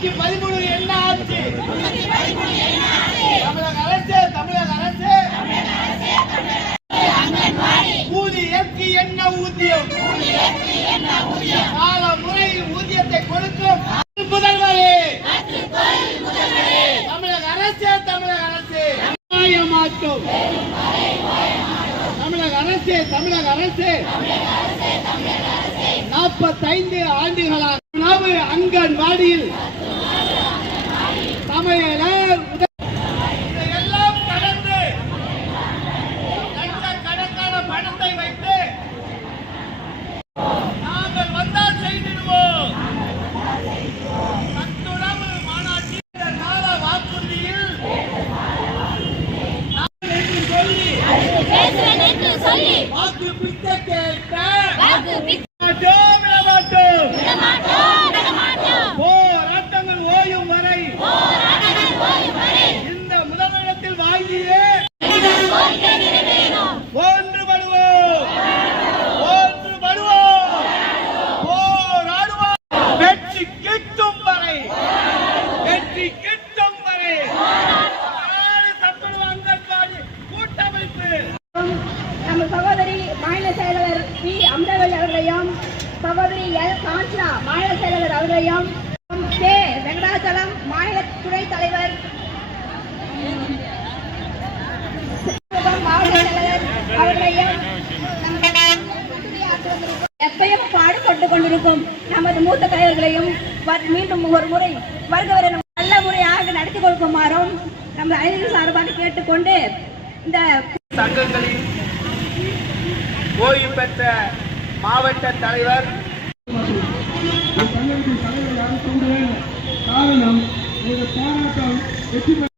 முன்னூத்தி பதிமூணு என்ன ஆச்சு? தமிழக அரசு தமிழக அரசு. ஊதியருக்கு என்ன ஊதியம்? கால முறையில் ஊதியத்தை கொடுக்கும் முதல்வரே. தமிழக அரசு தமிழக அரசு. மாட்டோம் தமிழக அரசு தமிழக அரசு. நாற்பத்தைந்து ஆண்டுகளாக உணவு அங்கன்வாடியில். சமையலர் இந்த முதலிடத்தில் வாங்கியே எங்கள் கோரிக்கை நிறைவேறும் ஒன்றுபடுவோம் ஒன்றுபடுவோம் போராடுவோம் வெற்றி கிட்டும் வரை. வெற்றி கிட்டும் வரை. நாடு சத்துணவு அங்கன்வாடி கூட்டமைப்பு. நம்ம சகோதரி மாநில செயலாளர் பி. அம்ரவேல் அவர்களையும் சகோதரி எல். காஞ்சனா மாநில செயலாளர் அவர்களையும் வெங்கடாச்சலம் மாநில துணைத் தலைவர். மாவட்ட அவர்களையும் எப்பயும் பாடுபட்டு கொண்டிருக்கும் நமது மூத்த தலைவர்களையும் மீண்டும் ஒரு முறை வருகிறவரை நம் நல்ல முறையாக நடத்தி கொடுக்குமாறும் நமது அனைத்து சார்பாக கேட்டுக்கொண்டு இந்த சங்கங்களின் ஓய்வு பெற்ற மாவட்ட தலைவர் காரணம் ஒரு போராட்டம் வெற்றி பெற